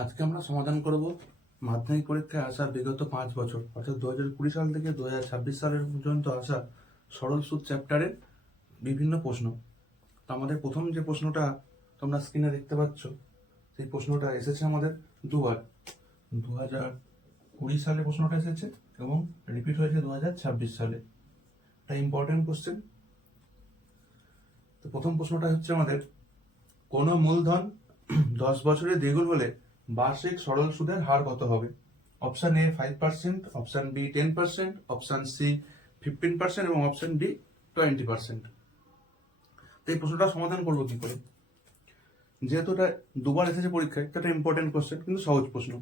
আজকে আমরা সমাধান করব মাধ্যমিক পরীক্ষায় আসা বিগত 5 বছর অর্থাৎ 2020 সাল থেকে 2026 সালের পর্যন্ত আসা সরল সুদ চ্যাপ্টারের বিভিন্ন প্রশ্ন। তো আমাদের প্রথম যে প্রশ্নটা তোমরা স্ক্রিনে দেখতে পাচ্ছ, সেই প্রশ্নটা এসেছে আমাদের দুবার। 2020 সালে প্রশ্নটা এসেছে এবং রিপিট হয়েছে 2026 সালে। এটা ইম্পর্টেন্ট কোশ্চেন। তো প্রথম প্রশ্নটা হচ্ছে আমাদের, কোনো মূলধন 10 বছরে দ্বিগুণ হলে বার্ষিক সরল সুদের হার কত হবে? Option A 5%, option B 10%, option C 15% এবং অপশন ডি 20%। তো এই প্রশ্নটা সমাধান করবো কি করে? যেহেতু এটা দুবার এসেছে পরীক্ষায়, এটা ইম্পর্টেন্ট কোশ্চেন কিন্তু সহজ প্রশ্ন।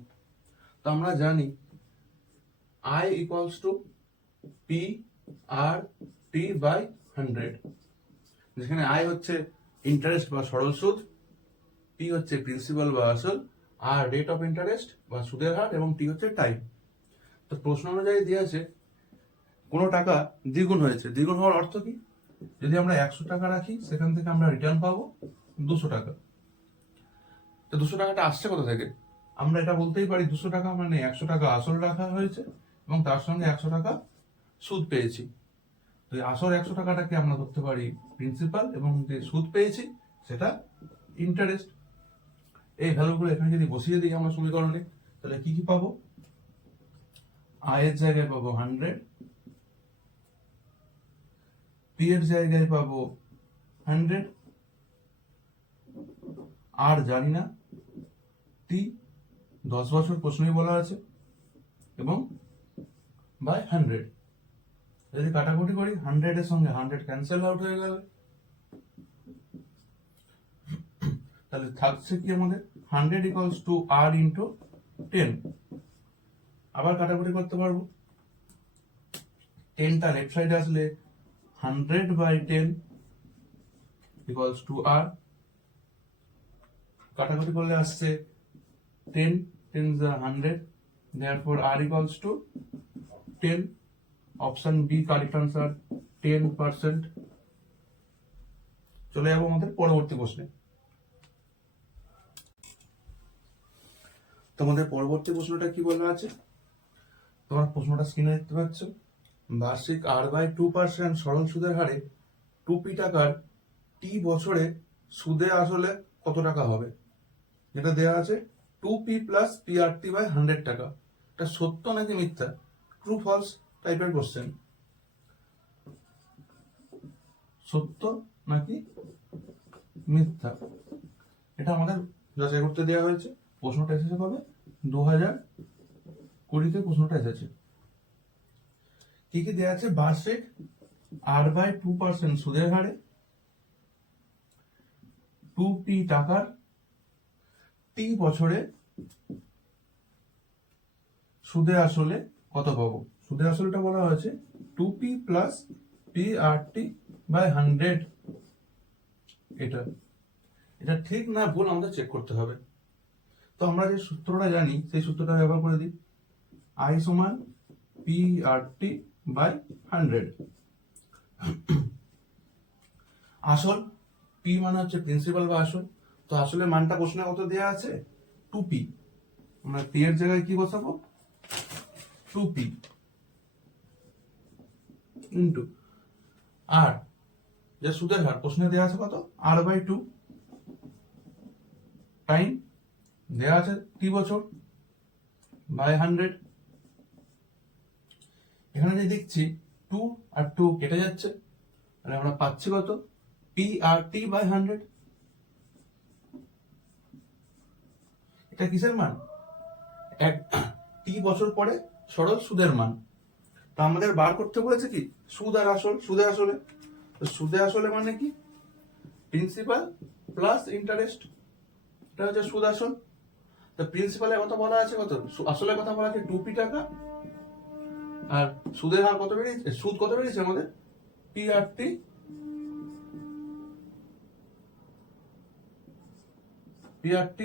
তো আমরা জানি I equals to P R T by 100, যেখানে আই হচ্ছে ইন্টারেস্ট বা সরল সুদ, পি হচ্ছে প্রিন্সিপাল বা আসল, আর রেট অফ ইন্টারেস্ট বা সুদের হার, এবং টি হচ্ছে টাইম। তো প্রশ্ন অনুযায়ী দিয়েছে কোনো টাকা দ্বিগুণ হয়েছে। দ্বিগুণ হওয়ার অর্থ কি? যদি আমরা 100 টাকা রাখি, সেখান থেকে আমরা রিটার্ন পাবো 200 টাকা। তো 200 টাকাটা আসছে কোথা থেকে? আমরা এটা বলতেই পারি 200 টাকা মানে 100 টাকা আসল রাখা হয়েছে এবং তার সঙ্গে 100 টাকা সুদ পেয়েছি। তো এই আসল 100 টাকাটাকে আমরা ধরতে পারি প্রিন্সিপাল, এবং যে সুদ পেয়েছি সেটা ইন্টারেস্ট। এই ভ্যালুগুলো এখানে যদি বসিয়ে দিই আমরা সমীকরণে, তাহলে কি কি পাবো? আই এর জায়গায় পাবো 100, পি এর জায়গায় পাবো 100, আর জানি না, টি 10 বছর প্রশ্নই বলা আছে, এবং বাই 100। যদি কাটাকুটি করি 100 এর সঙ্গে 100 ক্যান্সেল আউট হয়ে গেল, তাহলে থাকছে কি আমাদের 100 ইকুয়ালস টু আর ইন্টু 10। আবার কাটাকুটি করতে পারবো, 10টা লেফট সাইডে আসলে 100 বাই 10 ইকুয়ালস টু আর। কাটাকুটি করলে আসছে 10 10 is 100, therefore r equals to 10. Option B correct answer, 10%। চলে যাবো আমাদের পরবর্তী প্রশ্নে। তোমাদের পরবর্তী প্রশ্নটা কি বলা আছে? তোমার প্রশ্নটা স্ক্রিনে দেখতে পাচ্ছ। বার্ষিক r/2% সরল সুদের হারে 2p টাকার টি বছরে সুদে আসলে কত টাকা হবে? যেটা দেওয়া আছে 2p প্লাস PRT বাই 100 টাকা। এটা সত্য নাকি মিথ্যা? ট্রু ফলস টাইপের কোশ্চেন। সত্য নাকি মিথ্যা, এটা আমাদের যাচাই করতে দেওয়া হয়েছে। প্রশ্নটা এসেছে কবে? 2020-তে প্রশ্নটা এসেছে। কি কি দেওয়া আছে? বার্ষিক r/2% সুদের হারে 2p টাকার টি বছরে সুদে আসলে কত পাবো? সুদে আসলটা বলা হয়েছে 2p প্লাস PRT বাই 100। এটা এটা ঠিক না ভুল আমাদের চেক করতে হবে। তো আমরা যে সূত্রটা জানি সেই সূত্রটা ব্যবহার করে দিই। I সমান PRT বাই 100। আসল, P মানে হচ্ছে প্রিন্সিপাল বা আসল। তো আসলে মানটা প্রশ্নে কত দেওয়া আছে? 2p। আমরা P এর জায়গায় কি বসাবো? 2p ইন্টু আর যে সুদের হার প্রশ্নে দেওয়া আছে কত? r/2 টাইম দেওয়া আছে টি বছর বাই 100। এখানে যে দেখছি 2 আর 2 কেটে যাচ্ছে, তাহলে আমরা পাচ্ছি কত? PRT by 100। এটা কিসের মান? এক টি বছর পরে সরল সুদের মান। তা আমাদের বার করতে বলেছে কি? সুদ আর আসল। সুদে আসলে, তো সুদে আসলে মানে কি? Principal plus interest. এটা হচ্ছে সুদ আসল। তো প্রিন্সিপালের কথা বলা আছে কত? আসলের কথা বলা আছে 2p টাকা, আর সুদের হার কত বেরিয়েছে? সুদ কত বেরিয়েছে আমাদের? PRT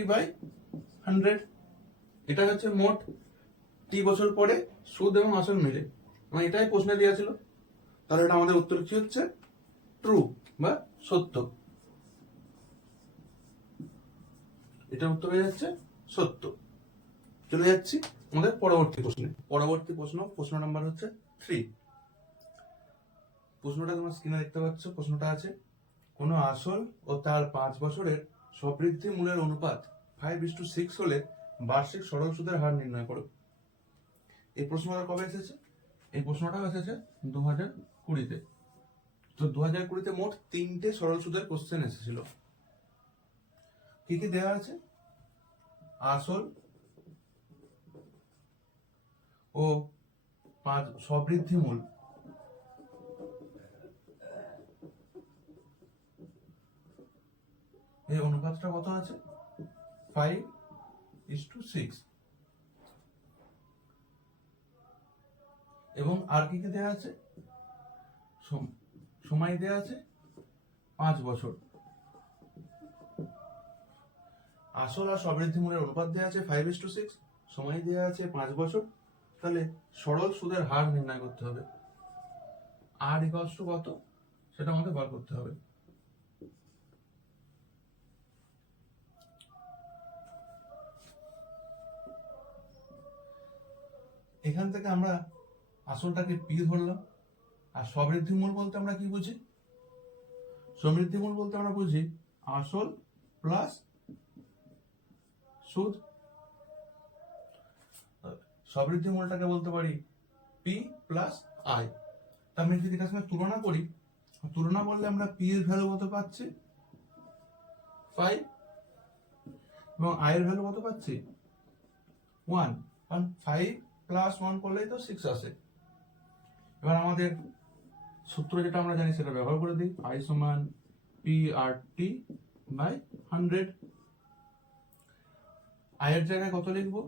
by 100। এটা হচ্ছে মোট টি বছর পরে সুদ এবং আসল মিলে। মানে এটাই প্রশ্নে দেওয়া ছিল। তাহলে এটা আমাদের উত্তর কি হচ্ছে? ট্রু বা সত্য। এটা উত্তর হয়ে যাচ্ছে সত্য। চলে যাচ্ছি আমাদের পরবর্তী প্রশ্ন নাম্বার হচ্ছে 3। প্রশ্নটা তোমার স্ক্রিনে দেখতে পাচ্ছ। প্রশ্নটা আছে, কোনো আসল ও তার 5 বছরের সবৃদ্ধি মূলের অনুপাত 5:6 হলে বার্ষিক সরল সুদের হার নির্ণয় করো। এই প্রশ্নটা কবে এসেছে? এই প্রশ্নটাও এসেছে 2020-তে। তো 2020-তে মোট 3টে সরল সুদের কোশ্চেন এসেছিল। কি কি দেওয়া আছে? আসল ও সবৃদ্ধি মূল, এই অনুপাতটা কত আছে? 5:6। এবং আর কি কি দেওয়া আছে? সময় দেওয়া আছে 5 বছর। আসল আর সবৃদ্ধি মূলের অনুপাত দেওয়া আছে 5:6, সময় দেওয়া আছে 5 বছর। তাহলে সরল সুদের হার নির্ণয় করতে হবে। আর ইকুয়ালস টু কত সেটা আমাদের বার করতে হবে। এখান থেকে আমরা আসলটাকে পি ধরলাম। আর সবৃদ্ধি মূল বলতে আমরা কি বুঝি? সমৃদ্ধি মূল বলতে আমরা বুঝি আসল প্লাস সুদ। সবৃদ্ধি মূলটাকে বলতে পারি পি প্লাস আই। তার মানে যদি এটার সঙ্গে তুলনা করলে আমরা পি এর ভ্যালু কত পাচ্ছি? 5। এবং আই এর ভ্যালু কত পাচ্ছি? 1। কারণ 5 প্লাস 1 করলেই তো 6 আসে। এবার আমাদের সূত্র যেটা আমরা জানি সেটা ব্যবহার করে দিই। আই সমান PRT/100। আয়ের জায়গায় কত লিখবো?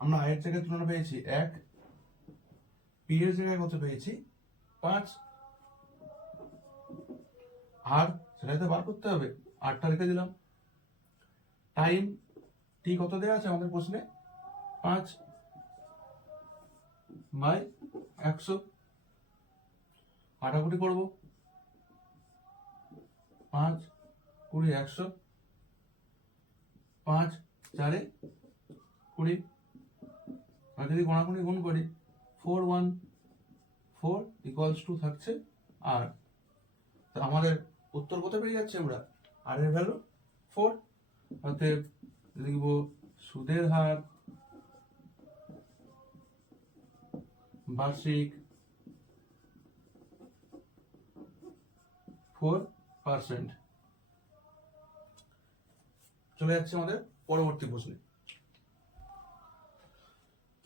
আমরা আয়ের জায়গায় তুলনা পেয়েছি 1, পি এর জায়গায় কত পেয়েছি? 5। আর সেটাই তো বার করতে হবে। আরটা রেখে দিলাম। টাইম টি কত দেওয়া আছে আমাদের প্রশ্নে? 5/100। কাটাকুটি করবো। 5 20 100, 5 4 20। আর যদি কোনাকুনি গুণ করি 414 ইকুয়ালস টু থাকছে আর। তো আমাদের উত্তর কত পেয়ে যাচ্ছে? আমরা আর এর ভ্যালু 4। অতএব লিখব সুদের হার বার্ষিক 4%। চলে যাচ্ছে আমাদের পরবর্তী প্রশ্নে।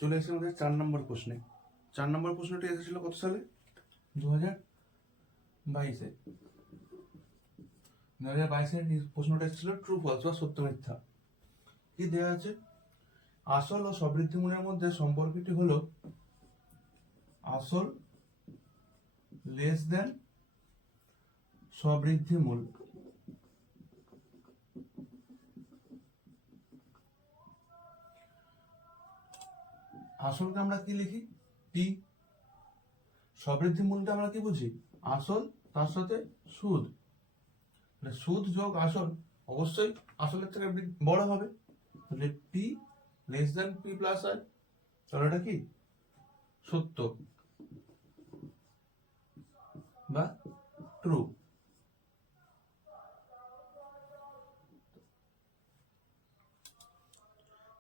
চলে এসেছে আমাদের 4 নম্বর প্রশ্নে। 4 নম্বর প্রশ্নটি এসেছিল কত সালে? 2022-এ। 2022-এর প্রশ্নটা এসেছিল ট্রু ফলস বা সত্য মিথ্যা। কি দেওয়া আছে? আসল ও সবৃদ্ধি মূলের মধ্যে সম্পর্কটি হলো আসল লেস দেন সবৃদ্ধি মূল। আসলকে আমরা কি লিখি? টি। সবৃদ্ধি মূলটা আমরা কি বুঝি? আসল তার সাথে সুদ। সুদ যোগ আসল অবশ্যই আসলের থেকে বড় হবে। তাহলে P less than P plus I. তাহলে এটা কি সত্য বা ট্রু।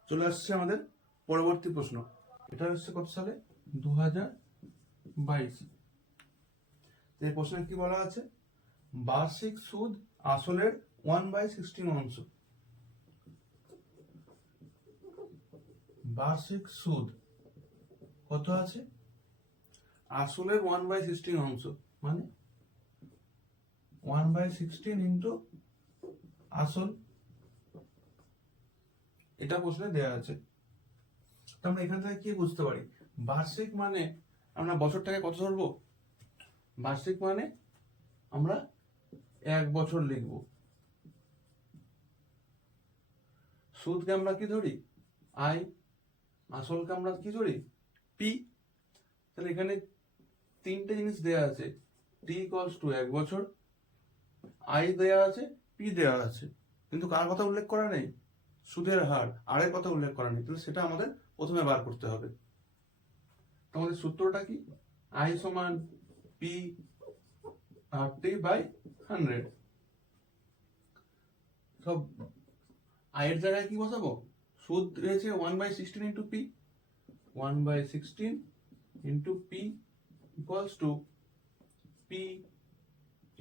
চলে আসছে আমাদের পরবর্তী প্রশ্ন। এটা হচ্ছে কত সালে? 2022। এই প্রশ্নে কি বলা আছে? বার্ষিক সুদ আসলের 1/16 অংশ। বার্ষিক সুদ কত আছে? আসলের 1/16 অংশ, মানে 1/16 ইন্টু আসল। এটা প্রশ্নে দেওয়া আছে। আমরা এখান থেকে কি বুঝতে পারি? বার্ষিক মানে আমরা বছরটাকে কত ধরবো? বার্ষিক মানে আমরা 1 বছর লিখব। সুদকে আমরা কি ধরি? আই। আসলকে আমরা কি ধরি? পি। তাহলে এখানে 3টে জিনিস দেয়া আছে। টি ইকুয়ালস টু 1 বছর, আই দেয়া আছে, পি দেয়া আছে, কিন্তু কার কথা উল্লেখ করা নেই? সুদের হার আরের কথা উল্লেখ করা নেই, তাহলে সেটা আমাদের প্রথমে বার করতে হবে। আমাদের সূত্রটা কি? আই সমান পি আর টি বাই 100। সব আয়ের জায়গায় কি বসাবো? সুদ রয়েছে 1/16 into P, 1/16 into P equals to P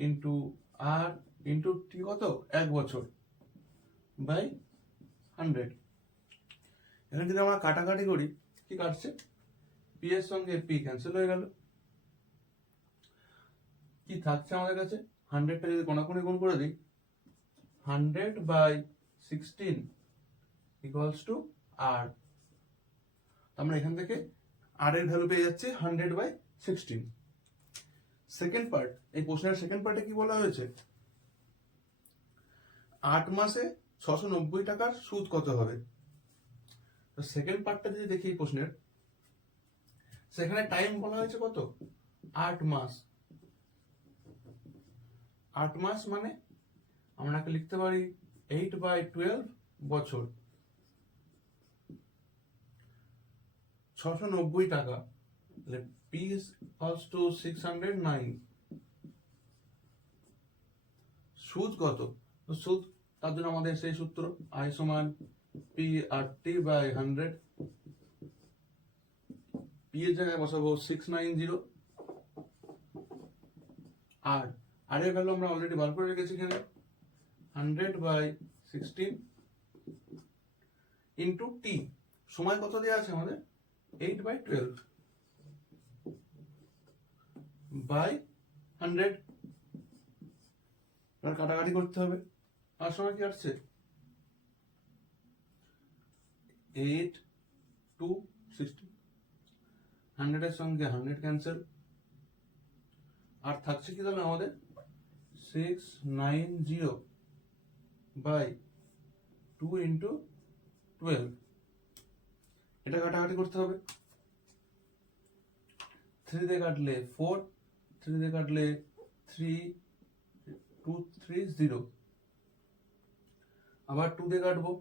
into R into T কত? 1 বছর বাই 100। এখানে যদি আমরা কাটাকাটি করি, কি কাটছে? পি এর সঙ্গে পি ক্যান্সেল হয়ে গেল। কি থাকছে আমাদের কাছে? 100টা যদি কোনাকুনি গুণ করে দিই, 100/16 ইকুয়ালস টু আর। আমরা এখান থেকে আর এর ভ্যালু পেয়ে যাচ্ছে 100/16। সেকেন্ড পার্ট, এই প্রশ্নের সেকেন্ড পার্টে কি বলা হয়েছে? 8 মাসে 690 টাকার সুদ কত হবে? তো সেকেন্ড পার্টটা যদি দেখি এই প্রশ্নের, সেখানে টাইম বলা হয়েছে কত? 8 মাস। 8 মাস মানে আমরা লিখতে পারি 8/12 বছর। 690 টাকা, পি ইকুয়ালস টু 609। সুদ কত? তো সুদ, তার জন্য আমাদের সেই সূত্র আই সমান P R T by 100। P এর জায়গায় বসাবো 690, আর আর এর ভ্যালু আমরা অলরেডি বার করে রেখেছি এখানে 100/16 ইন্টু টি। সময় কত দেওয়া আছে আমাদের? 8/12 বাই 100। কাটাকাটি করতে হবে। আর সময় কি আসছে? 8 2 16, 100 এর সঙ্গে 100 ক্যান্সেল, আর থাকছে কি তাহলে আমাদের? 690 বাই 2 ইন্টু 12। এটা কাটাকাটি করতে হবে। 3 দিয়ে কাটলে 4, 3 দিয়ে কাটলে 3, 2 3 0, আবার 2 দিয়ে কাটবো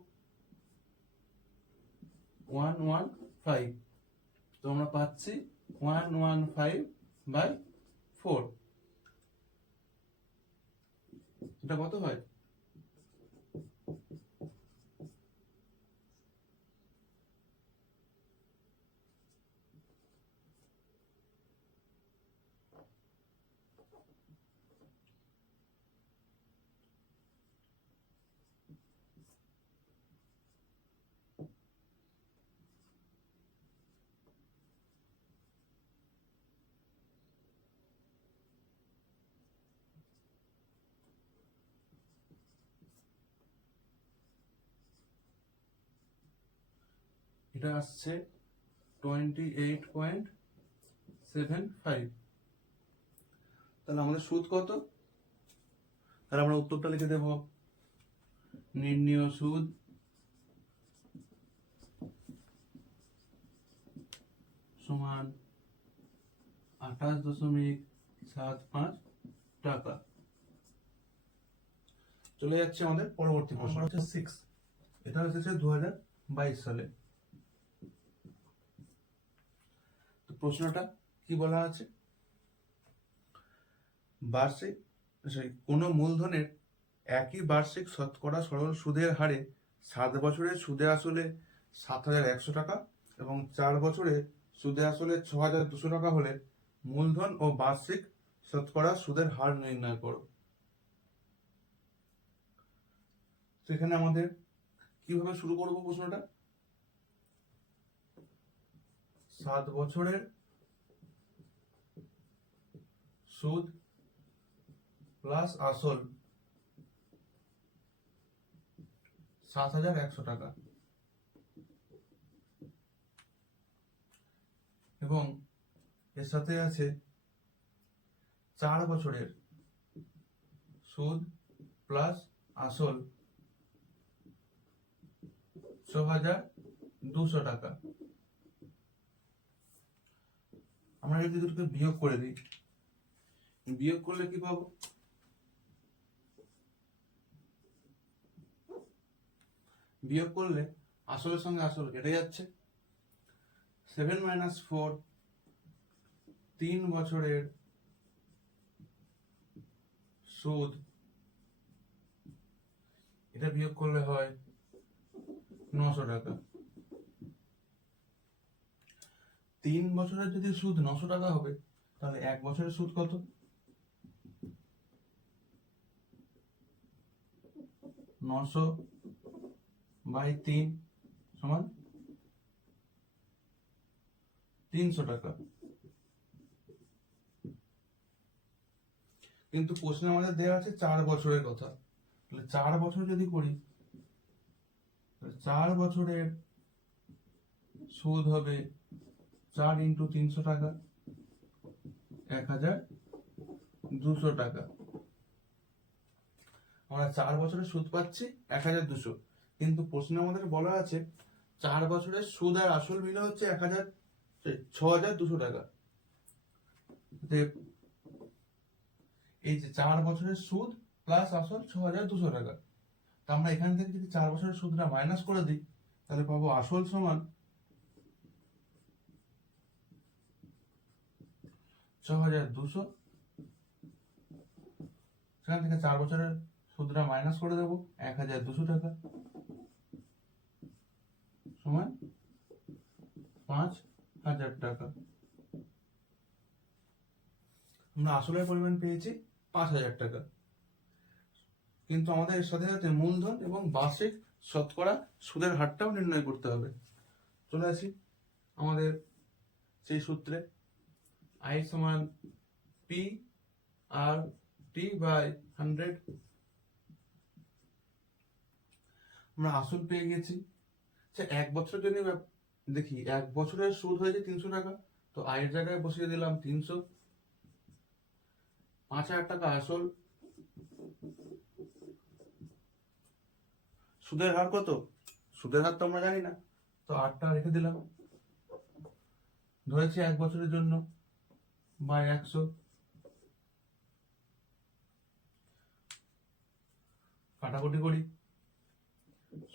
115। তো আমরা পাচ্ছি 115/4। এটা কত হয়? এটা আসছে 28.75। তাহলে আমাদের সুদ কত? তাহলে আমরা উত্তরটা লিখে দেব, নির্ণীয় সুদ সমান 28.75 টাকা। চলে যাচ্ছে আমাদের পরবর্তী প্রশ্ন, হচ্ছে 6। এটা হচ্ছে 2022 সালে। তো প্রশ্নটা কি বলা আছে? বার্ষিক কোন মূলধনের একই বার্ষিক শতকরা সরল সুদের হারে 7 বছরে সুদে আসলে 7,100 টাকা এবং 4 বছরে সুদে আসলে 6,200 টাকা হলে মূলধন ও বার্ষিক শতকরা সুদের হার নির্ণয় করো। সেখানে আমাদের কিভাবে শুরু করব প্রশ্নটা? 7 বছরের সুদ প্লাস আসল 7,100 টাকা, এবং এর সাথে আছে 4 বছরের সুদ প্লাস আসল 6,200 টাকা। আমরা যদি দুটোকে বিয়োগ করে দিই, বিয়োগ করলে কি পাবো? বিয়োগ করলে আসলের সঙ্গে আসল কেটে যাচ্ছে। 7 - 4, 3 বছরের সুদ, এটা বিয়োগ করলে হয় 900 টাকা। 3 বছরের যদি সুদ 900 টাকা হবে, তাহলে 1 বছরের সুদ কত? 900/3 সমান 300 টাকা। কিন্তু প্রশ্নে আমাদের দেওয়া আছে 4 বছরের কথা, তাহলে 4 বছর যদি করি, 4 বছরের সুদ হবে 4 × 300 টাকা, 1200 টাকা। আমরা 4 বছরের সুদ পাচ্ছি 1200, কিন্তু প্রশ্নে আমাদের বলা আছে 4 বছরের সুদ আর আসল মিলে হচ্ছে 6200 টাকা। এই যে 4 বছরের সুদ প্লাস আসল 6200 টাকা, তা আমরা এখান থেকে যদি 4 বছরের সুদটা মাইনাস করে দিই, তাহলে পাবো আসল সমান 6200। সেখান থেকে 4 বছরের সুদটা মাইনাস করে দেবো, 1200 টাকা সমান 5000 টাকা। আমরা আসলের পরিমাণ পেয়েছি 5000 টাকা, কিন্তু আমাদের এর সাথে সাথে মূলধন এবং বার্ষিক শতকরা সুদের হারটাও নির্ণয় করতে হবে। চলে আসি আমাদের সেই সূত্রে, I সমান P/T/100। আমরা আসল পেয়ে গেছি। এক বছরের জন্য দেখি, 1 বছরের সুদ হয়েছে 300 টাকা, তো আয়ের জায়গায় বসিয়ে দিলাম 300। 5000 টাকা আসল। সুদের হার কত? সুদের হার তো আমরা জানি না, তো 8টা রেখে দিলাম। ধরেছি 1 বছরের জন্য বা 100। কাটাকুটি করি,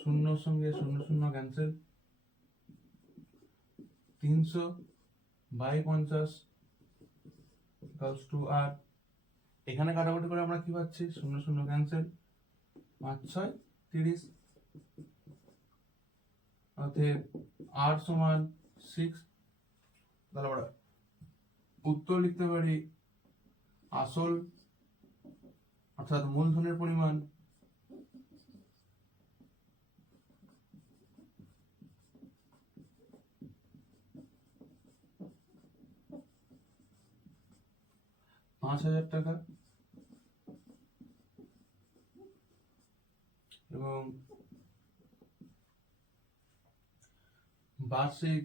0 সঙ্গে 0 0 ক্যান্সেল। 300/50 = 8। এখানে কাটাকুটি করে আমরা কি পাচ্ছি? 0 0 ক্যান্সেল, 5 6 30। অতএব R সমান 6। তাহলে আমরা উত্তর লিখতে পারি আসল অর্থাৎ মূলধনের পরিমাণ ৳5000 টাকা এবং বার্ষিক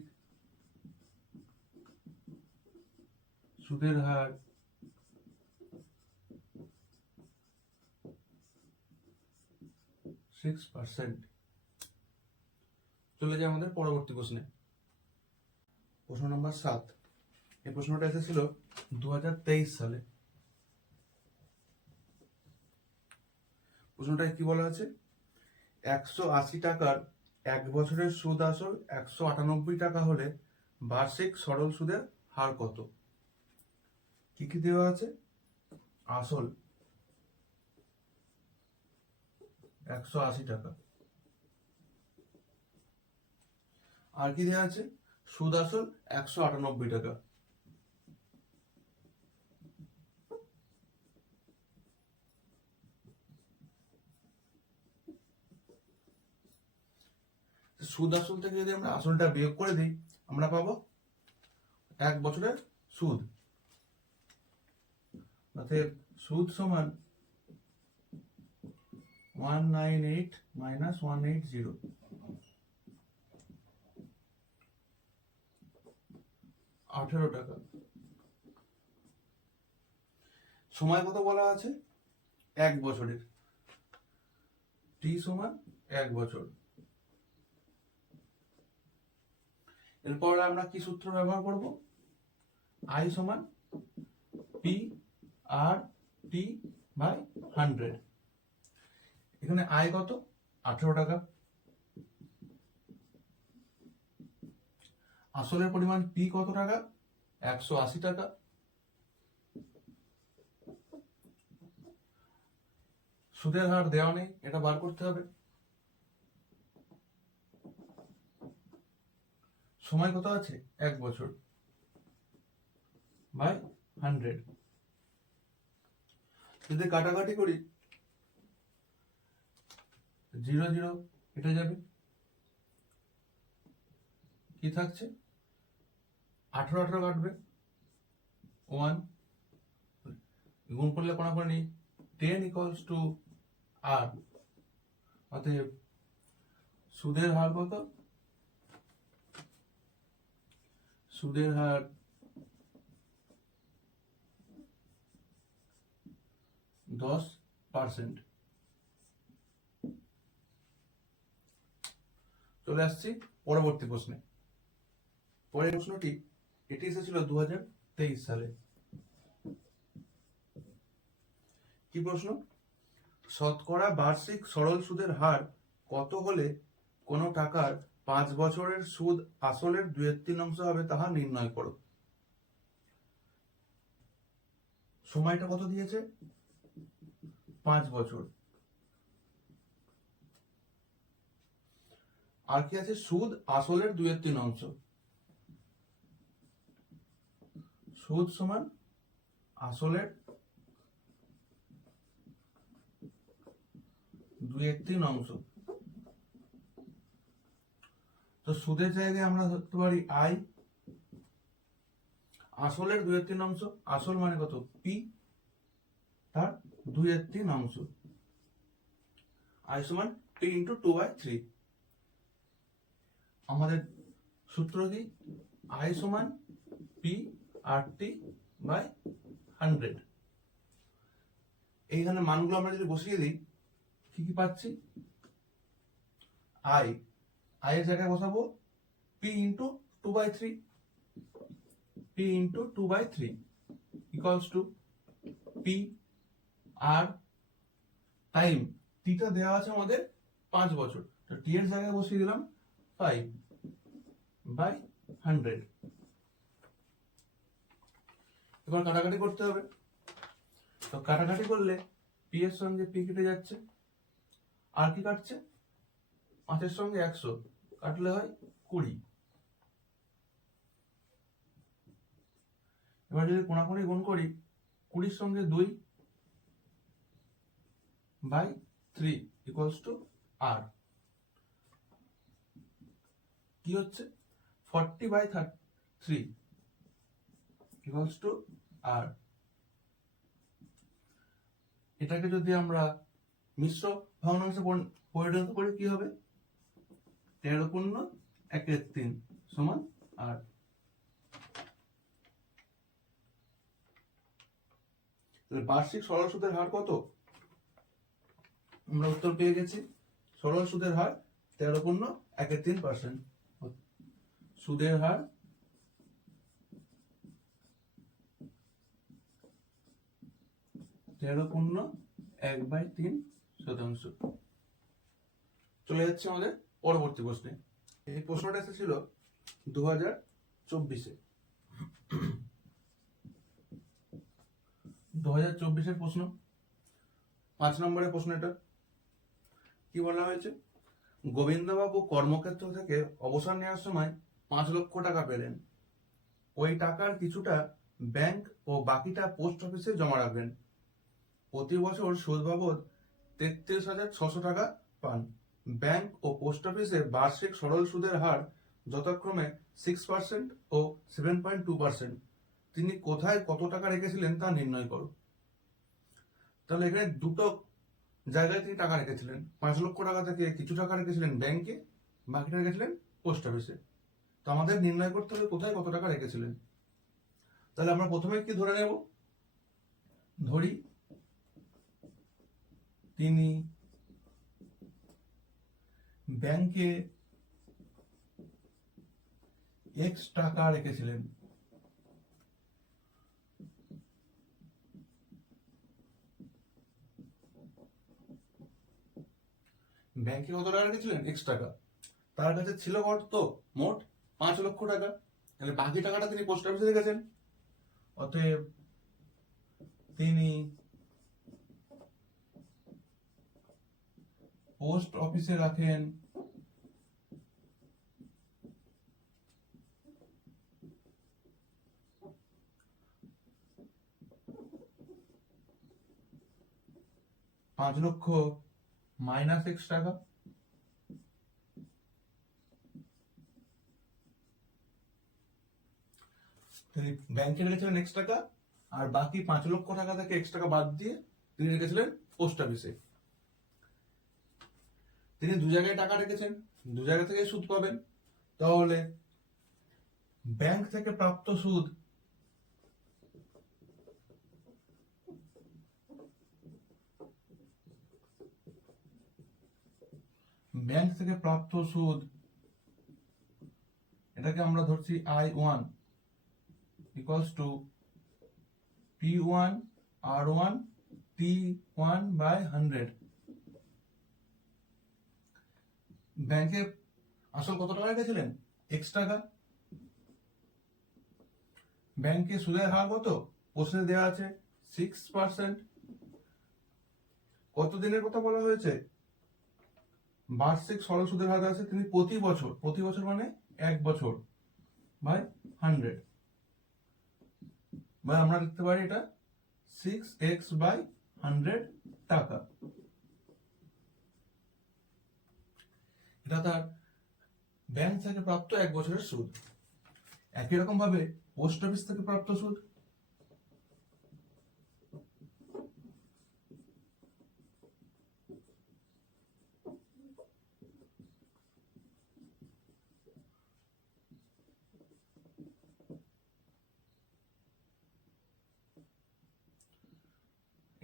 সুদের হার 6%। চলে যায় আমাদের পরবর্তী প্রশ্নে। প্রশ্ন নম্বর 7। এই প্রশ্নটা এসেছিল 2023 সালে। প্রশ্নটায় কি বলা আছে? 180 টাকার 1 বছরের সুদ আসল 198 টাকা হলে বার্ষিক সরল সুদের হার কত? কি কি দেওয়া আছে? আসল 180 টাকা, আর কি দেওয়া আছে? সুদ আসল 198 টাকা। সুদ আসল থেকে যদি আমরা আসলটা বিয়োগ করে দিই, আমরা পাবো 1 বছরের সুদ। অতএব সুদ সমান 198 - 180, 18 টাকা। সময় কত বলা আছে? 1 বছরের। T সমান 1 বছর। এরপর আমরা কি সূত্র ব্যবহার করব? I সমান P/T/100। এখানে I কত? 18 টাকা। আসলের পরিমাণ পি কত টাকা? 180 টাকা। সুদের হার দেওয়া নেই, এটা বার করতে হবে। সময় কত আছে? 1 বছর বাই 100। যদি কাটাকাটি করি 0 0 এটা যাবে, কি থাকছে? 18 18 কাটবে, 1 গুণ করলে কোনাকুনি 10 ইকুয়ালস টু আর। অতএব সুদের হার কত? সুদের হার 10%। চলে আসছি পরবর্তী প্রশ্নে। পরের প্রশ্নটি এটি এসেছিল 2023 সালে। কি প্রশ্ন? শতকরা বার্ষিক সরল সুদের হার কত হলে কোনো টাকার 5 বছরের সুদ আসলের 2/3 হবে তাহা নির্ণয় করো। সময়টা কত দিয়েছে? 5 বছর। আর কি আছে? সুদ আসলের 2/3। সুদ সমান আসলের 2/3। তো সুদের জায়গায় আমরা ধরতে পারি আই, আসলের 2/3। আসল মানে কত? পি, তার 2/3। আই সমান পি ইন্টু 2/3। আমাদের সূত্র কি? আই সমান পি আর টি বাই 100। এইখানে মানগুলো আমরা যদি বসিয়ে দিই কি কি পাচ্ছি? আই, আই এর জায়গায় বসাবো P into 2/3, P into 2/3 equals to P R time, টিটা দেওয়া আছে আমাদের 5 বছর, তো টি এর জায়গায় বসিয়ে দিলাম 5/100। এবার কাটাকাটি করতে হবে। তো কাটাকাটি করলে পি এর সঙ্গে পি কেটে যাচ্ছে, আর কি কাটছে? 5 এর সঙ্গে 100 কাটলে হয় 20। এবার যদি কোনাকুনি গুণ করি 20 সঙ্গে 2/3 ইকুয়ালস টু আর। কি হচ্ছে? 40/3 ইকুয়ালস টু আর। এটাকে যদি আমরা মিশ্র ভগ্নাংশে পরিণত করি কি হবে? 13/1/3 সমান আর। বার্ষিক সরল সুদের হার কত? আমরা উত্তর পেয়ে গেছি। সরল সুদের হার 13/1/3%। সুদের হার 13/1/3%। চলে যাচ্ছে আমাদের পরবর্তী প্রশ্নে। এই প্রশ্নটা এসেছিল 2024-এ। 2024-এর প্রশ্ন, 5 নম্বরের প্রশ্ন। এটা কি বলা হয়েছে? গোবিন্দবাবু কর্মক্ষেত্র থেকে অবসর নেওয়ার সময় 5 লক্ষ টাকা পেলেন। ওই টাকার কিছুটা ব্যাংক ও বাকিটা পোস্ট অফিসে জমা রাখবেন। প্রতি বছর সুদ বাবদ 33,600 টাকা পান। ব্যাংক ও পোস্ট অফিসে বার্ষিক সরল সুদের হার যথাক্রমে 6% ও 7.2%। তিনি কোথায় কত টাকা রেখেছিলেন তা নির্ণয় করো। তাহলে এখানে দুটো জায়গায় তিনি টাকা রেখেছিলেন। 5 লক্ষ টাকা থেকে কিছু টাকা রেখেছিলেন ব্যাংকে, বাকিটা রেখেছিলেন পোস্ট অফিসে। তো আমাদের নির্ণয় করতে হবে কোথায় কত টাকা রেখেছিলেন। তাহলে আমরা প্রথমে কি ধরে নেব? ধরি তিনি ব্যাংকে X টাকা রেখেছিলেন। ব্যাংকে কত টাকা রেখেছিলেন? X টাকা। তার কাছে ছিল কত? মোট 5 লক্ষ টাকা, তাহলে বাকি টাকাটা তিনি পোস্ট অফিসে রেখেছেন। অতএব তিনি পোস্ট অফিসে রাখেন 5 লক্ষ মাইনাস X টাকা, তিনি ব্যাংকে রেখেছিলেন X টাকা, আর বাকি 5 লক্ষ টাকা থেকে X টাকা বাদ দিয়ে তিনি রেখেছিলেন পোস্ট অফিসে। তিনি দু জায়গায় টাকা রেখেছেন, দু জায়গা থেকে সুদ পাবেন। তাহলে ব্যাংক থেকে প্রাপ্ত সুদ এটাকে আমরা ধরছি I1 equals to P1 R1 T1 by 100। ব্যাংকে আসল কত টাকা রেখেছিলেন? X টাকা। ব্যাংকে সুদের হার কত? প্রশ্নে দেওয়া আছে 6%। কত দিনের কথা বলা হয়েছে? বার্ষিক সরল সুদের হার আছে তিনি প্রতি বছর মানে 1 বছর বাই 100, বা আমরা লিখতে পারি এটা 6x বাই 100 টাকা। এটা তার ব্যাংক থেকে প্রাপ্ত 1 বছরের সুদ। একই রকম ভাবে পোস্ট অফিস থেকে প্রাপ্ত সুদ,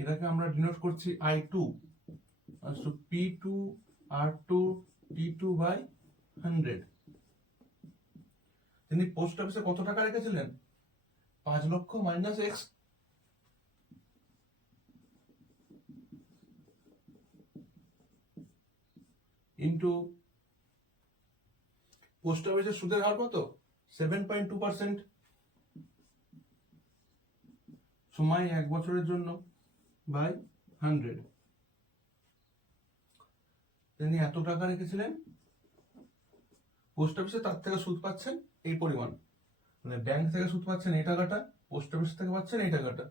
এটাকে আমরা ডিনোট করছি I2 P2 R2 T2 by 100। তিনি পোস্ট অফিসে কত টাকা রেখেছিলেন? 5 লক্ষ মাইনাস X, ইন্টু পোস্ট অফিসের সুদের হার কত? 7.2%, সময় 1 বছরের জন্য বাই 100। তিনি এত টাকা রেখেছিলেন, পোস্ট অফিসে তার থেকে সুদ পাচ্ছেন এই পরিমাণ, মানে ব্যাংক থেকে সুদ পাচ্ছেন এই টাকাটা, পোস্ট অফিস থেকে পাচ্ছেন এই টাকাটা।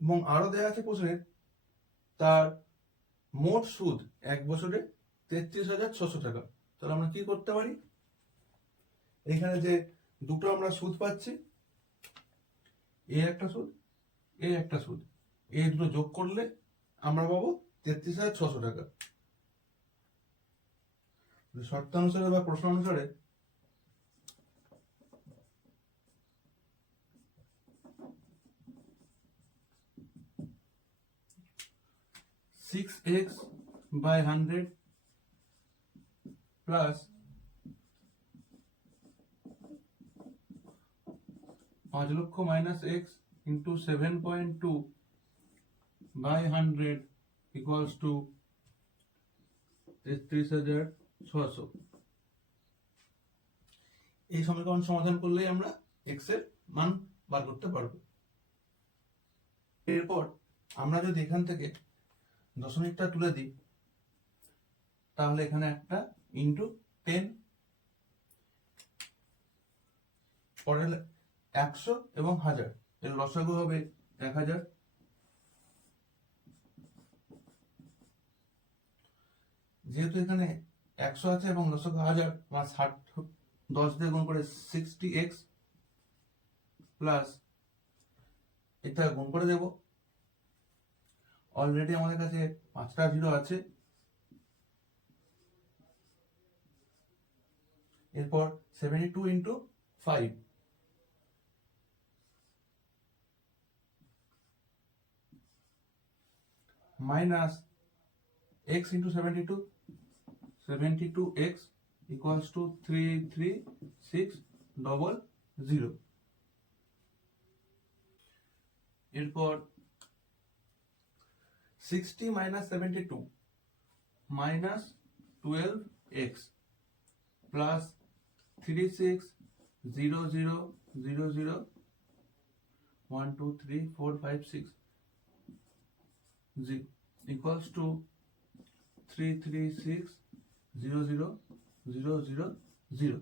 এবং আরো দেয়া আছে প্রশ্নে তার মোট সুদ 1 বছরে 33,600 টাকা। তাহলে আমরা কি করতে পারি? এখানে যে দুটো আমরা সুদ পাচ্ছি, এ একটা সুদ, এ একটা সুদ, এই দুটো যোগ করলে আমরা পাবো 33,600 টাকা। শর্তানুসারে বা প্রশ্ন অনুসারে (6x by 100 plus 5 লক্ষ minus X into 7.2 by 100 equals to 33,600। এই সমীকরণ সমাধান করলেই আমরা X এর মান বার করতে পারবো। এরপর আমরা যদি এখান থেকে দশমিকটা তুলে দিই, তাহলে এখানে একটা ইন্টু 10, পরে 100 এবং 1000, এর লসাগু হবে 1000। যেহেতু এখানে 100 আছে এবং লসাগু 1000, আমরা 10 দিয়ে গুণ করে 60x প্লাস এটা গুণ করে দেব। অলরেডি আমাদের কাছে 5টা জিরো আছে। এরপর 72 into 5 minus x into 72x equals to 33600। এরপর 60 minus 72 minus 12x plus 360000 1 2 3 4 5 6 equals to 33600000।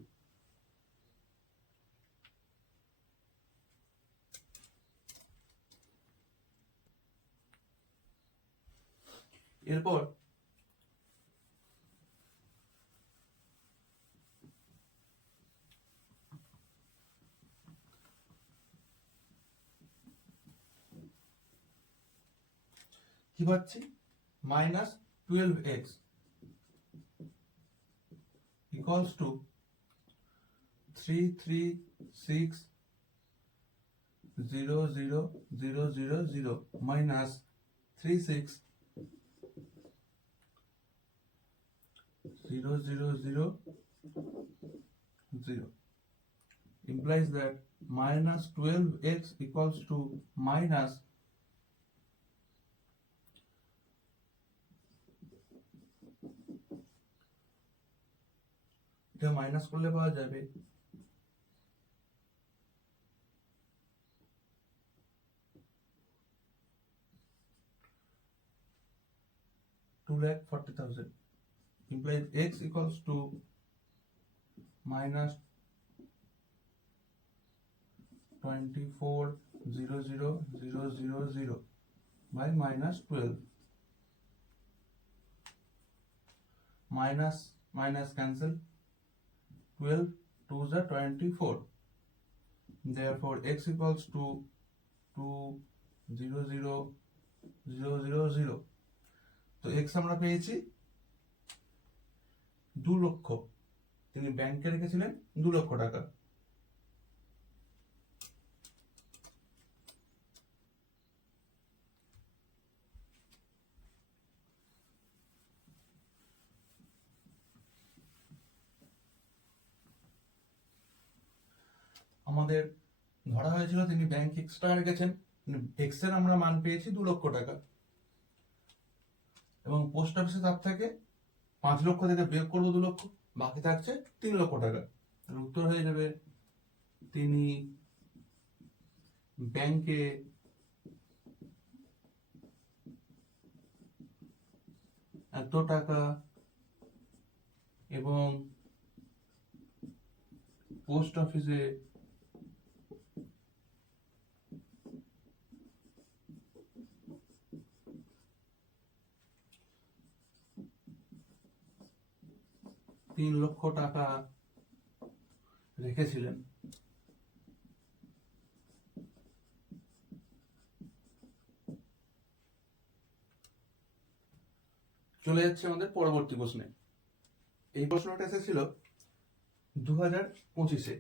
এরপর কি পাচ্ছি, -12x equals to 33600000 minus 3600000 implies that -12x equals to minus এটা মাইনাস করলে পাওয়া যাবে 2,40,000 implies x equals to minus 24,000,000 by minus 12. Minus cancel. 12 2s are 24. Therefore x equals to 2,00,000. তো x আমরা পেয়েছি 2 লক্ষ, তিনি ব্যাংকে রেখেছিলেন 2 লক্ষ টাকা। আমাদের ধরা হয়েছিল তিনি ব্যাংক এক্সট্রা রেখেছেন, এক্স এর আমরা মান পেয়েছি 2 লক্ষ টাকা, এবং পোস্ট অফিসে তার থেকে 5 লক্ষ থেকে বিয়োগ করবো 2 লক্ষ, বাকি থাকছে 3 লক্ষ টাকা। উত্তর হয়ে যাবে তিনি ব্যাংকে এত টাকা এবং পোস্ট অফিসে 3 লক্ষ টাকা রেখেছিলেন। চলে যাচ্ছে আমাদের পরবর্তী প্রশ্নে। এই প্রশ্নটা এসেছিল 2025-এ।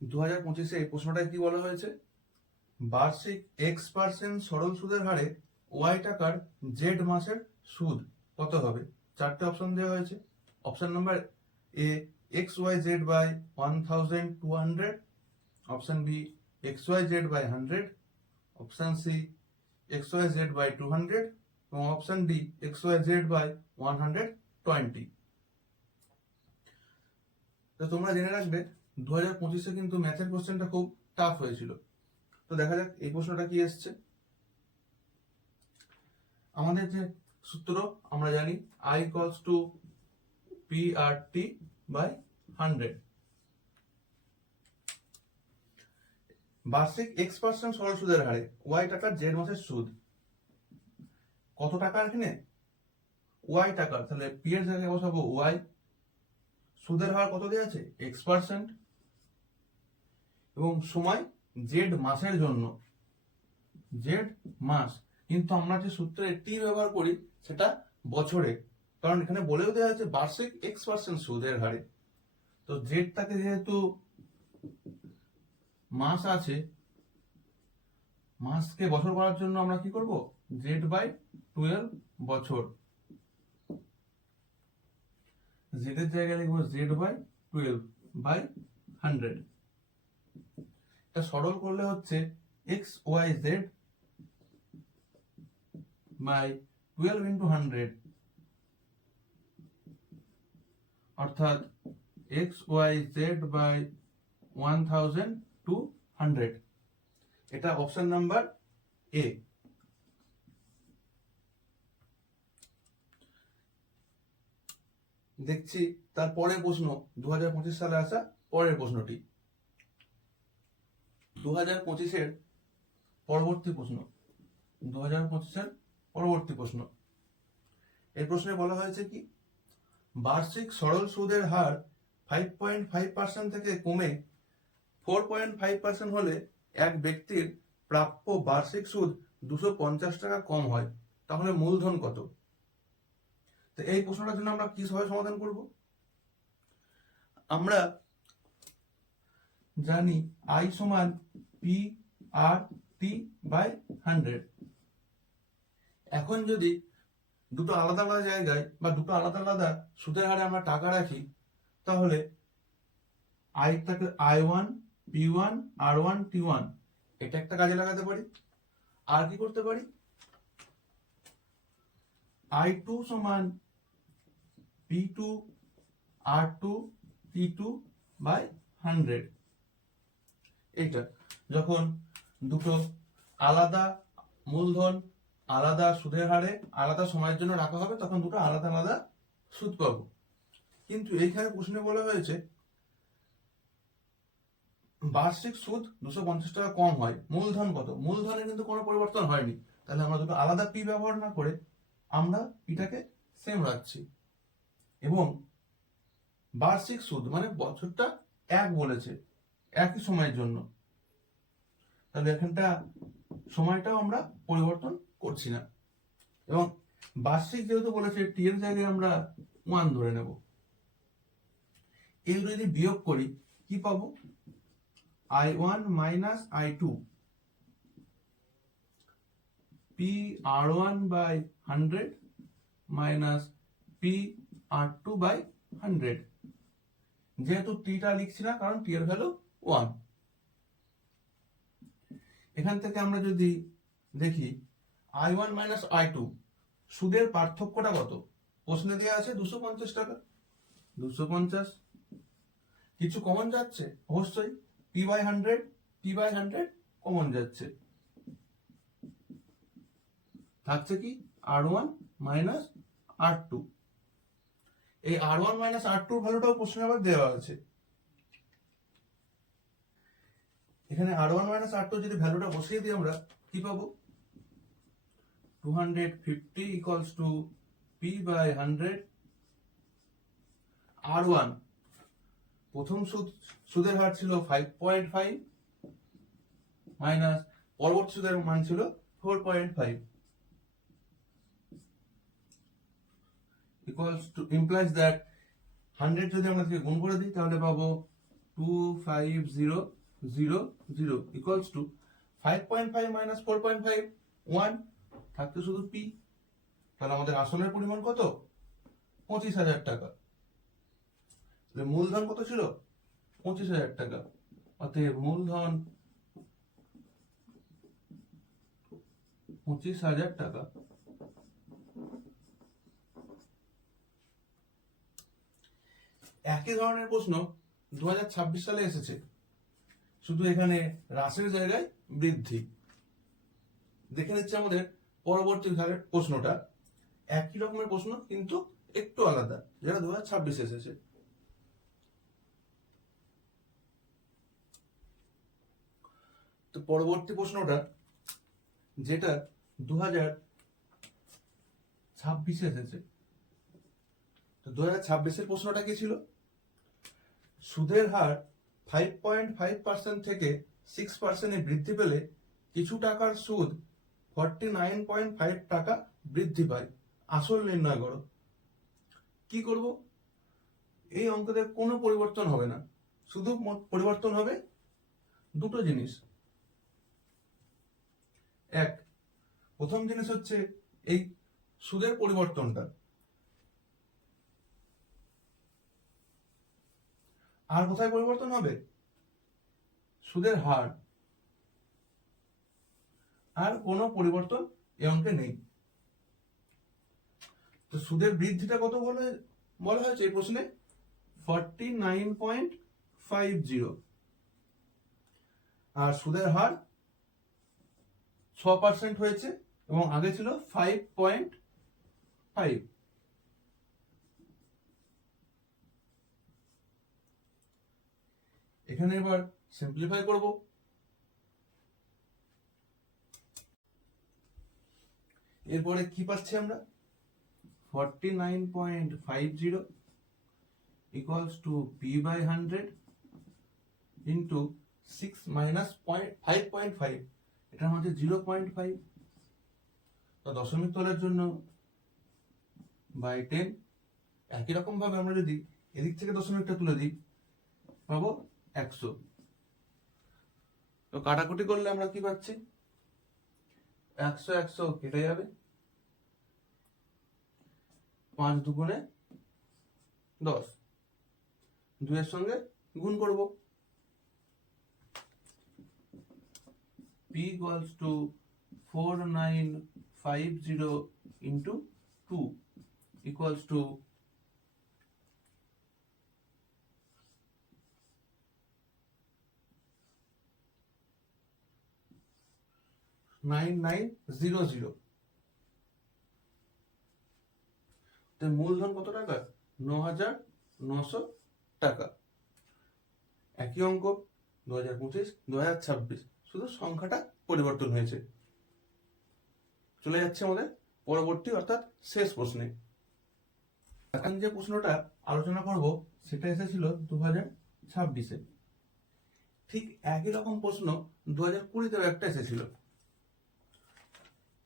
2025-এ এই প্রশ্নটায় কি বলা হয়েছে, বার্ষিক x% সরল সুদের হারে y টাকার z মাসের সুদ কত হবে? 4টে অপশন দেওয়া হয়েছে। Option number A xyz by 1200, option B xyz by 100, option C xyz by 200 এবং অপশন ডি xyz বাই 120। তো তোমরা জেনে রাখবে 2025-এ কিন্তু ম্যাথের কোশ্চেনটা খুব টাফ হয়েছিল। তো দেখা যাক এই প্রশ্নটা কি এসছে। আমাদের যে সূত্র আমরা জানি I equals to PRT by 100। বার্ষিক x% সরল সুদের হারে y টাকার z মাসের সুদ কত টাকার, কিনে y টাকার, তাহলে p এর জায়গায় বসাবো y, সুদের হার কত দেওয়া আছে x%, এবং সময় z মাসের জন্য, z মাস, কিন্তু আমরা যে সূত্রে টি ব্যবহার করি সেটা বছরে, কারণ এখানে বলেও দেওয়া আছে বার্ষিক x% সুদের হারে। তো জেডটাকে যেহেতু মাস আছে, মাসকে বছর করার জন্য আমরা কি করব, z/12 বছর, z এর জায়গায় লিখবো z/12/100। এটা সরল করলে হচ্ছে xyz বাই 12 ইন্টু 100, অর্থাৎ XYZ বাই 1200। এটা অপশন নাম্বার এ। দেখছি তার পরের প্রশ্ন, 2025 সালে আসা পরের প্রশ্নটি, 2025-এর পরবর্তী প্রশ্ন, 2025-এর পরবর্তী প্রশ্ন। এই প্রশ্নে বলা হয়েছে কি, বার্ষিক সরল সুদের হার 5.5% থেকে কমে 4.5% হলে এক ব্যক্তির প্রাপ্য বার্ষিক সুদ 250 টাকা কম হয়, তাহলে মূলধন কত? তো এই প্রশ্নটার জন্য আমরা কিভাবে সমাধান করব? আমরা জানি I সমান PRT বাই 100। এখন যদি দুটো আলাদা আলাদা জায়গায় বা দুটো আলাদা আলাদা সুদের হারে আমরা টাকা রাখি, তাহলে আইটাকে I1 P1 R1 T1 এটা একটা কাজে লাগাতে পারি। আর কি করতে পারি, I2 সমান P2 R2 T2 বাই 100। এইটা যখন দুটো আলাদা মূলধন আলাদা সুদের হারে আলাদা সময়ের জন্য রাখা হবে, তখন দুটো আলাদা আলাদা সুদ পাবো। কিন্তু এইখানে প্রশ্নে বলা হয়েছে বার্ষিক সুদ 250 টাকা কম হয়, মূলধন কত? মূলধনে কিন্তু কোনো পরিবর্তন হয়নি, তাহলে আমরা দুটো আলাদা পি ব্যবহার না করে আমরা পিটাকে সেম রাখছি। এবং বার্ষিক সুদ মানে বছরটা এক বলেছে, একই সময়ের জন্য, তাহলে এখানটা সময়টাও আমরা পরিবর্তন করছি না। এবং বার্ষিক যেহেতু বলেছে, টি এর জায়গায় আমরা 1 ধরে নেব। এই যদি বিয়োগ করি কি পাবো, I1 minus I2 PR1 by 100 minus PR2 by 100। যেহেতু টিটা লিখছি না, কারণ টি এর ভ্যালু 1। এখান থেকে আমরা যদি দেখি I1 মাইনাস I2 সুদের পার্থক্যটা কত, প্রশ্নে দেওয়া আছে 250 টাকা। 250 কিছু কমন যাচ্ছে, অবশ্যই P বাই 100 কমন যাচ্ছে, থাকছে কি R1 মাইনাস R2। এই R1 মাইনাস R2 ভ্যালুটাও প্রশ্নে আবার দেওয়া আছে। এখানে R1 মাইনাস R2 যদি ভ্যালুটা বসিয়ে দিই আমরা কি পাবো, 250 equals to P by 100। R1 প্রথম সুদের হার ছিল 5.5 মাইনাস পরবর্তী সুদের মান ছিল 4.5 equals to implies that 100 যদি আমরা গুণ করে দিই তাহলে পাবো 25000 equals to 5.5 minus 4.5 1 থাকতে শুধু p। তাহলে আমাদের আসলের পরিমাণ কত, 25,000 টাকা। তাহলে মূলধন কত ছিল, 25,000 টাকা। অতএব মূলধন 25,000 টাকা। একই ধরনের প্রশ্ন 2026 সালে এসেছে, শুধু এখানে হ্রাসের জায়গায় বৃদ্ধি। দেখে নিচ্ছে আমাদের পরবর্তী ধারের প্রশ্নটা, একই রকমের প্রশ্ন কিন্তু একটু আলাদা, যেটা 2026 এসেছে। তো পরবর্তী প্রশ্নটা যেটা 2026 এসেছে, তো 2026-এর প্রশ্নটা কি ছিল, সুদের হার 5.5% থেকে 6% বৃদ্ধি পেলে কিছু টাকার সুদ 49.5 টাকা বৃদ্ধি পায়, আসল নির্ণয় করো। কি করব, এই অঙ্কতে কোনো পরিবর্তন হবে না, শুধু পরিবর্তন হবে দুটো জিনিস। এক, প্রথম জিনিস হচ্ছে এই সুদের পরিবর্তনটা, আর কোথায় পরিবর্তন হবে, সুদের হার, আর কোনো পরিবর্তন এই অঙ্কে নেই। তো সুদের বৃদ্ধিটা কত বলা হয়েছে এই প্রশ্নে 49.50, আর সুদের হার 6% হয়েছে এবং আগে ছিল 5.5। এখানে এবার সিম্পলিফাই করব। এরপরে কি পাচ্ছি আমরা, 49.50 equals to p by 100 into 6 minus 5.5, এটা হচ্ছে 0.5। তো দশমিক তলের জন্য বাই 10। একই রকম ভাবে আমরা যদি এদিক থেকে দশমিকটা তুলে দিই পাবো 100। তো কাটাকুটি করলে আমরা কি পাচ্ছি, 100 100 কেটে যাবে, 5 দুগুণে 10, 2 এর সঙ্গে গুণ করব। p equals to 4950 into 2 equals to 9900। তো মূলধন কত টাকা, 9900 টাকা। একই অঙ্ক 2025 2026, শুধু সংখ্যাটা পরিবর্তন হয়েছে। চলে যাচ্ছে আমাদের পরবর্তী অর্থাৎ শেষ প্রশ্নে। এখন যে প্রশ্নটা আলোচনা করব সেটা এসেছিল 2026-এ। ঠিক একই রকম প্রশ্ন 2020-তেও একটা এসেছিল।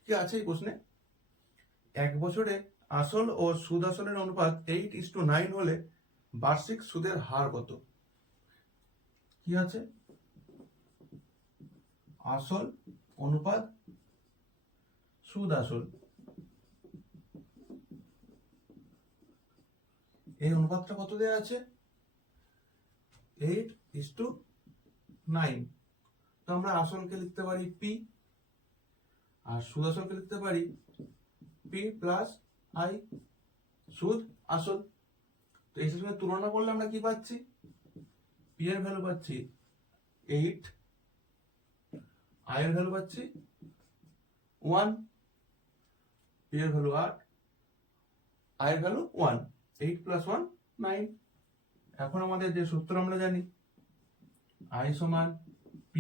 কি আছে এই প্রশ্নে, এক বছরে আসল ও সুদ আসলের অনুপাত 8:9 হলে বার্ষিক সুদের হার কত? কি আছে, আসল অনুপাত সুদ আসল, এই অনুপাতটা কত দেওয়া আছে, 8:9। তো আমরা আসলকে লিখতে পারি p, আর সুদ আসলকে লিখতে পারি p প্লাস i, সুদ আসল। তো এই সঙ্গে তুলনা করলে আমরা কি পাচ্ছি, p এর ভ্যালু পাচ্ছি 8, i এর ভ্যালু পাচ্ছি 1, p এর ভ্যালু 8, i এর ভ্যালু 1, 8 plus 1 9। এখন আমাদের যে সূত্র আমরা জানি, i সমান p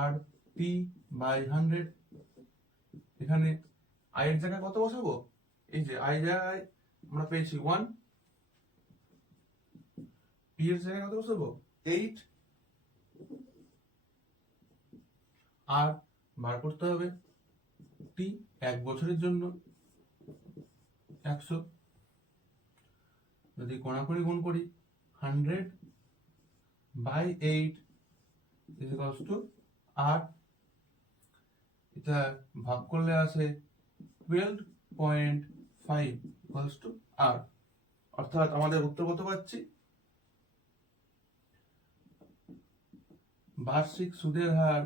আর p বাই 100। এখানে i এর জায়গায় কত বসাবো, এই যে i জায়গায় আমরা পেয়েছি 1, p এর জায়গায় কত বসাবো 8, আর বার করতে হবে t, এক বছরের জন্য 100। যদি কোণাকুণি গুণ করি 100 by 8 is equals to 8, এটা ভাগ করলে আসে 12.5 equals to 8। অর্থাৎ আমাদের উত্তর কত পাচ্ছি, বার্ষিক সুদের হার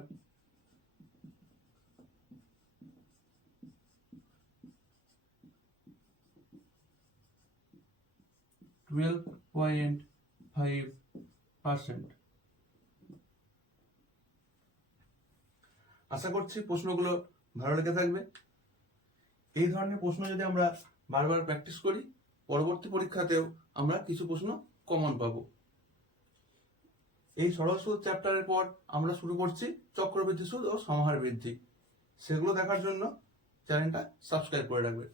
12.5%। আশা করছি প্রশ্নগুলো ভালো লেগে থাকবে। এই ধরনের প্রশ্ন যদি আমরা বারবার প্র্যাকটিস করি, পরবর্তী পরীক্ষাতেও আমরা কিছু প্রশ্ন কমন পাবো। এই সরল সুদ চ্যাপ্টারের পর আমরা শুরু করছি চক্রবৃদ্ধি সুদ ও সমাহার বৃদ্ধি। সেগুলো দেখার জন্য চ্যানেলটা সাবস্ক্রাইব করে রাখবেন।